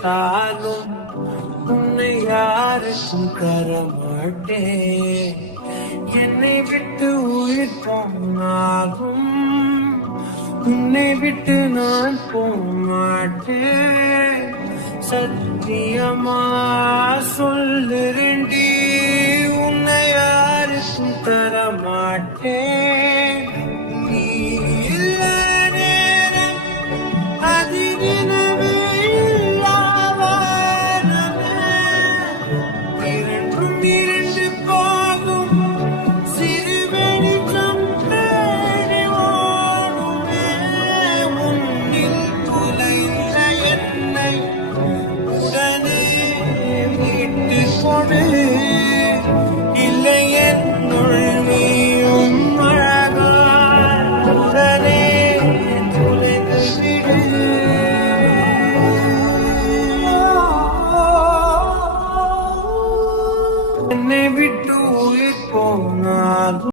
கிடைத்தாலும் உன்னை யாருக்கும் தரமாட்டேன். என்னை விட்டு உயிர் போனாலும் உன்னை விட்டு நான் போமாட்டேன். சத்தியமா சொல்லுறேன்டி, உன்னை யாருக்கும் தரமாட்டேன். நீ இல்ல நேரம் அதிரினவே இல்லாவானமே. இரண்டும் இரண்டு போகும் சிறு வெளிச்சம் தேடி ஓடுமே. முன்னில் துளைந்த என்னை உடனே மீட்டு கொடு. இல்லை என்னுள் நீயும் அழகாய் உடனே துளைந்து விடு. என்னை விட்டு உயிர் போனாலும்